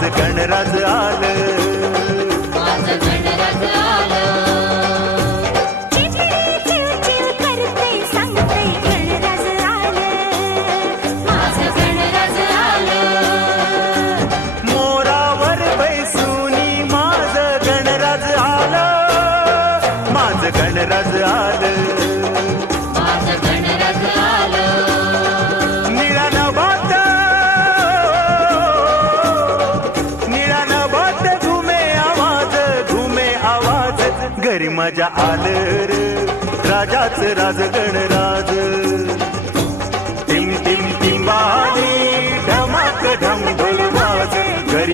माझं गणराज आलं, माझं गणराज आलं. चिडचिड चिवचिव करते सांगते गणराज आलं, माझं गणराज आलं. मोरावर बैसूनी माझं गणराज आलं, माझं गणराज आलं, माझं गणराज आलं. निळा नभात, निळा नभात घुमे आवाज, घरी मजा आलं रे राजाचं राज गणराज. टिम टिम टिंबाली ढमाक ढम ढोल वाज, घरी